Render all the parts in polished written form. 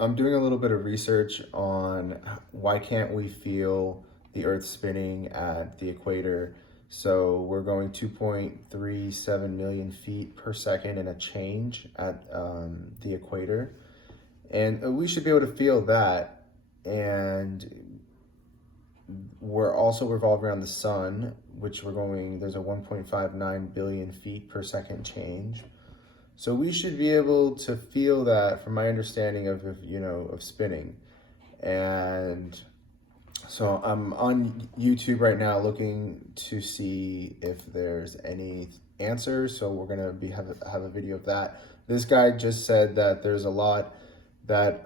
I'm doing a little bit of research on why can't we feel the Earth spinning at the equator. So we're going 2.37 million feet per second in a change at the equator. And we should be able to feel that. And we're also revolving around the sun, which there's a 1.59 billion feet per second change. So we should be able to feel that from my understanding of spinning. And so I'm on YouTube right now looking to see if there's any answers. So we're gonna have a video of that. This guy just said that there's a lot that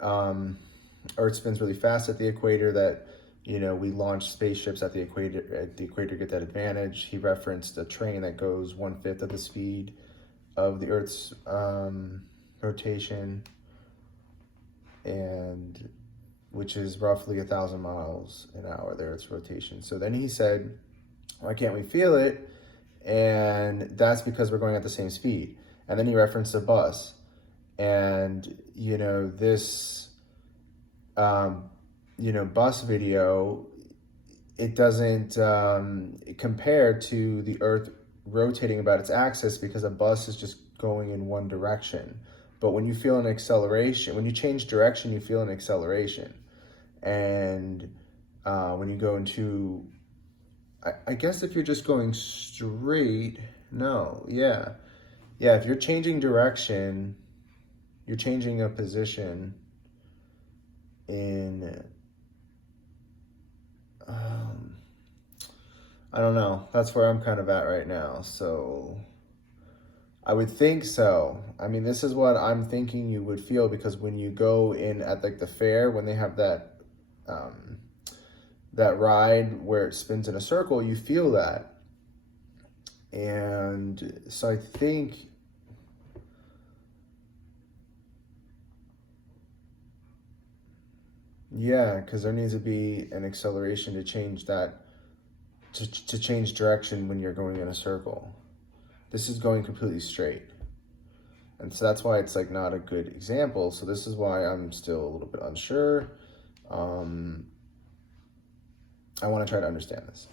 Earth spins really fast at the equator, that we launch spaceships at the equator get that advantage. He referenced a train that goes 1/5 of the speed of the Earth's rotation, and which is roughly 1,000 miles an hour, the Earth's rotation. So then he said, why can't we feel it? And that's because we're going at the same speed. And then he referenced a bus. And, this, bus video, it doesn't compare to the Earth rotating about its axis, because a bus is just going in one direction. But when you feel an acceleration, when you change direction, you feel an acceleration. And when you go into, I guess if you're just going straight, no, yeah. Yeah, if you're changing direction, you're changing a position in, I don't know. That's where I'm kind of at right now. So I would think so. I mean, this is what I'm thinking you would feel, because when you go in at like the fair, when they have that that ride where it spins in a circle, you feel that. And so I think, yeah, because there needs to be an acceleration to change that, to change direction when you're going in a circle. This is going completely straight. And so that's why it's like not a good example. So this is why I'm still a little bit unsure. I want to try to understand this.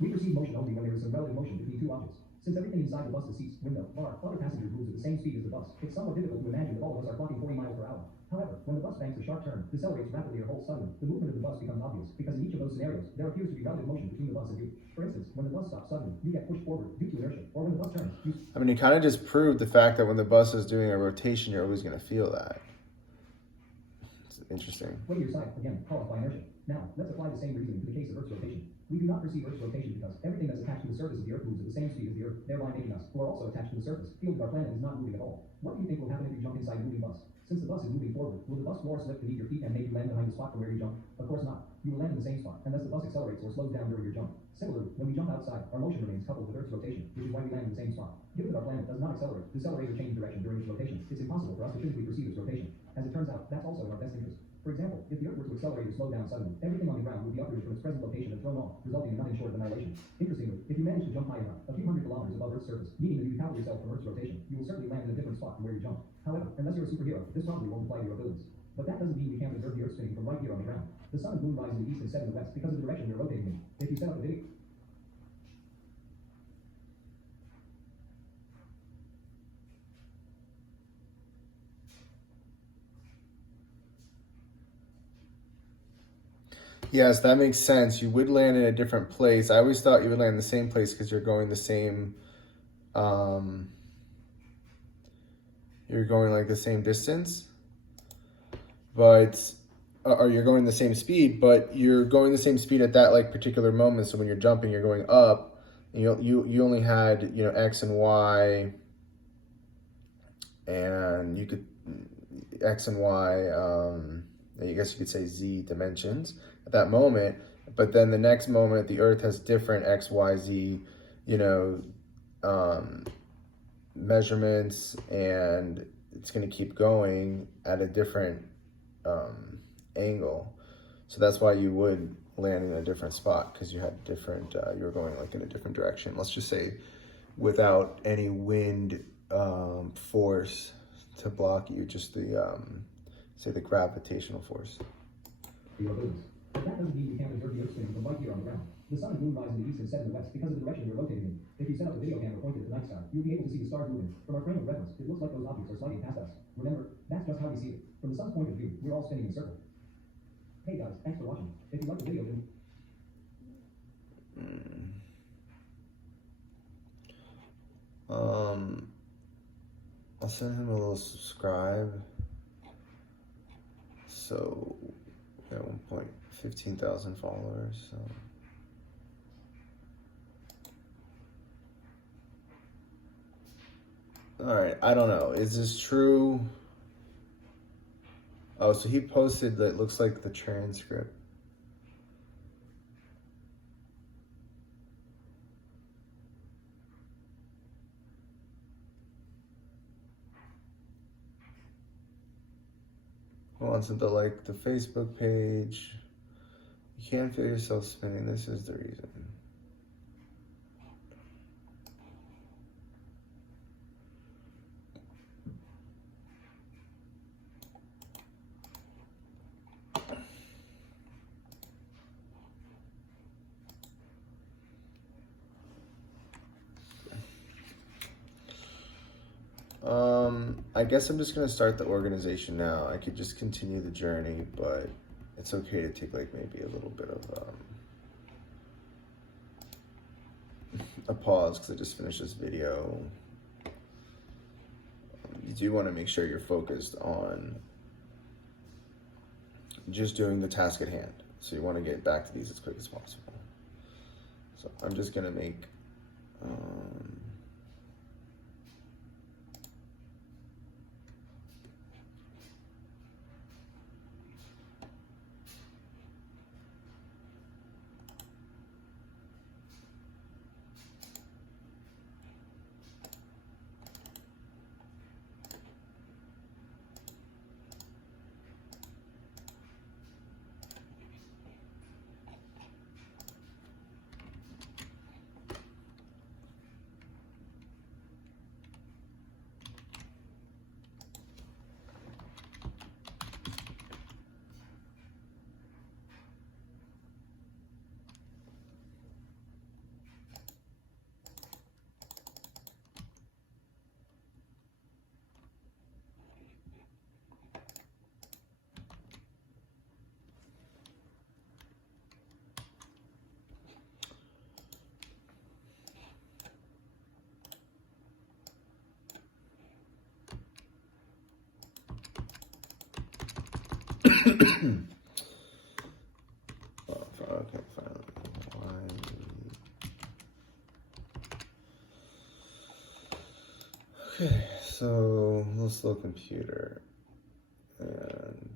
We perceive motion only when there is some relative motion between two objects. Since everything inside the bus, the seats, window, bar, other passengers moves at the same speed as the bus, it's somewhat difficult to imagine that all of us are clocking 40 miles per hour. However, when the bus banks a sharp turn, decelerates rapidly or halts suddenly, the movement of the bus becomes obvious, because in each of those scenarios, there appears to be relative motion between the bus and you. For instance, when the bus stops suddenly, you get pushed forward due to inertia, or when the bus turns, I mean, he kind of just proved the fact that when the bus is doing a rotation, you're always going to feel that. It's interesting. Sway your side, again, caused by inertia. Now, let's apply the same reasoning to the case of Earth's rotation. We do not perceive Earth's rotation because everything that's attached to the surface of the Earth moves at the same speed as the Earth, thereby making us, who are also attached to the surface, feel that our planet is not moving at all. What do you think will happen if you jump inside a moving bus? Since the bus is moving forward, will the bus floor slip beneath your feet and make you land behind the spot from where you jump? Of course not. You will land in the same spot, unless the bus accelerates or slows down during your jump. Similarly, when we jump outside, our motion remains coupled with Earth's rotation, which is why we land in the same spot. Given that our planet does not accelerate, decelerate, or change direction during its rotation, it's impossible for us to physically perceive its rotation. As it turns out, that's also in our best interest. For example, if the Earth were to accelerate or slow down suddenly, everything on the ground would be uprooted from its present location and thrown off, resulting in nothing short of annihilation. Interestingly, if you manage to jump high enough, a few hundred kilometers above Earth's surface, meaning that you decouple yourself from Earth's rotation, you will certainly land in a different spot from where you jumped. However, unless you're a superhero, this probably won't apply to your abilities. But that doesn't mean we can't observe the Earth spinning from right here on the ground. The sun and moon rise in the east and set in the west because of the direction they're rotating in. If you set up a video, Yes, that makes sense. You would land in a different place. I always thought you would land in the same place because um, you're going like the same distance, but, or you're going the same speed, but you're going the same speed at that like particular moment. So when you're jumping, you're going up, and you only had, X and Y, and you could, X and Y, I guess you could say Z dimensions at that moment, but then the next moment the Earth has different X, Y, Z, measurements, and it's going to keep going at a different angle. So that's why you would land in a different spot, because you had different, you were going like in a different direction. Let's just say without any wind force to block you, just the say the gravitational force. For your business. But that doesn't mean we can't observe the Earth spinning from right here on the ground. The sun and moon rise in the east and set in the west because of the direction we're rotating in. If you set up a video camera pointed at the night sky, you'll be able to see the stars moving. From our frame of reference, it looks like those objects are sliding past us. Remember, that's just how we see it. From the sun's point of view, we're all spinning in a circle. Hey guys, thanks for watching. If you like the video, then I'll send him a little subscribe. So, at 1.15,000 followers. So. All right, I don't know. Is this true? Oh, so he posted that looks like the transcript. Who wants him to like the Facebook page? You can't feel yourself spinning. This is the reason. I guess I'm just gonna start the organization now. I could just continue the journey, but it's okay to take like maybe a little bit of a pause because I just finished this video. You do want to make sure you're focused on just doing the task at hand. So you want to get back to these as quick as possible. So I'm just gonna make okay, fine. Okay, so a little slow computer, and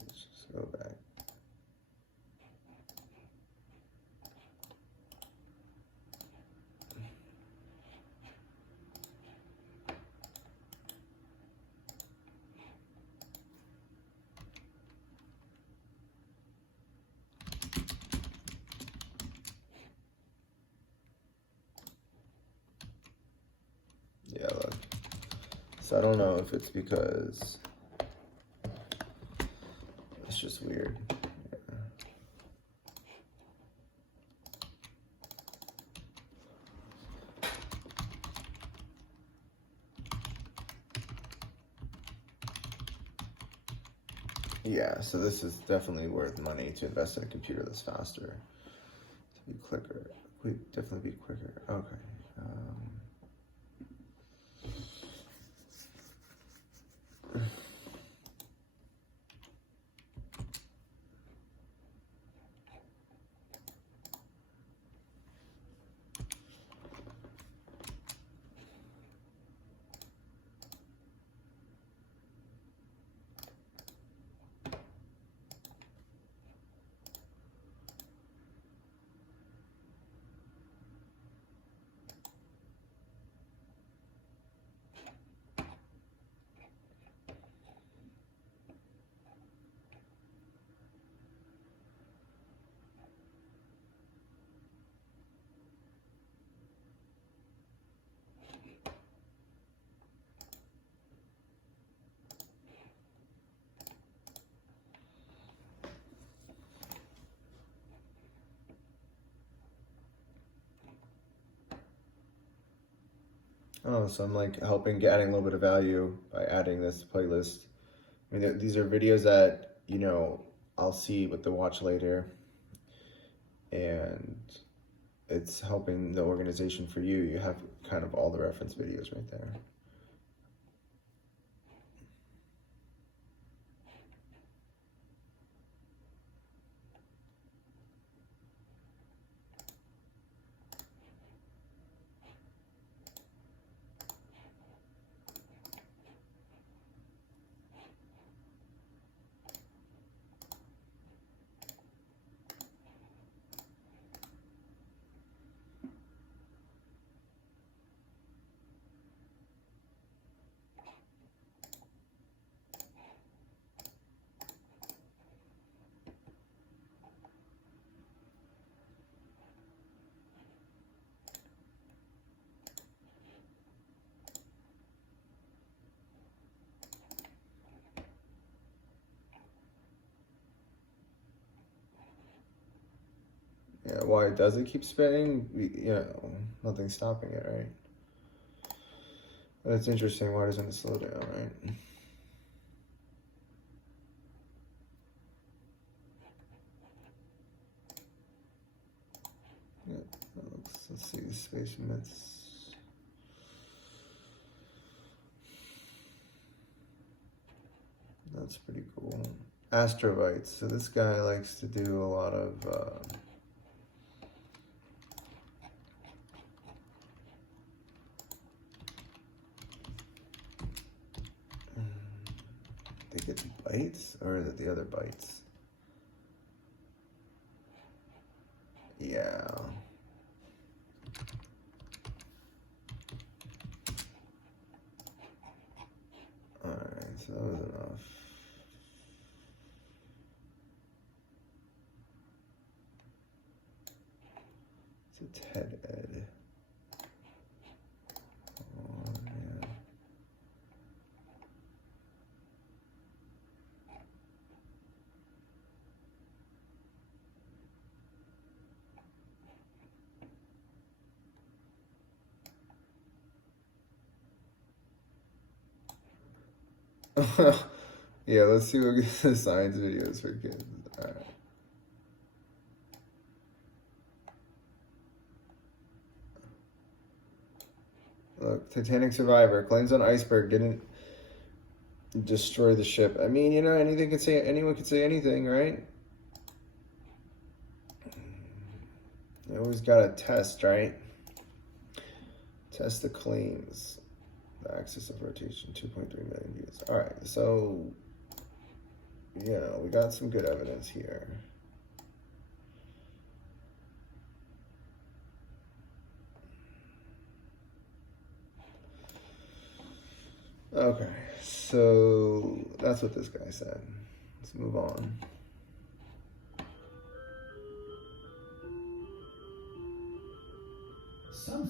let's just go back. Yeah, look. So I don't know if it's because it's just weird. Yeah, so this is definitely worth money to invest in a computer that's faster. To be quicker. Definitely be quicker. Okay. Oh, so I'm like helping adding a little bit of value by adding this playlist. I mean, these are videos that, I'll see with the watch later, and it's helping the organization for you. You have kind of all the reference videos right there. Yeah, why does it keep spinning? Nothing's stopping it, right? That's interesting. Why doesn't it slow down, right? Yeah, let's see the space emits. That's pretty cool. Astrobites. So this guy likes to do a lot of I think it's bites, or is it the other bites? Yeah. Alright, so that was enough. It's a TED Ed. Oh, yeah. Yeah, let's see what gets the science videos for kids. Alright. Look, Titanic survivor claims on iceberg didn't destroy the ship. I mean, anyone could say anything, right? You always gotta test, right? Test the claims. The axis of rotation, 2.3 million views. All right, so, we got some good evidence here. Okay, so that's what this guy said. Let's move on. Some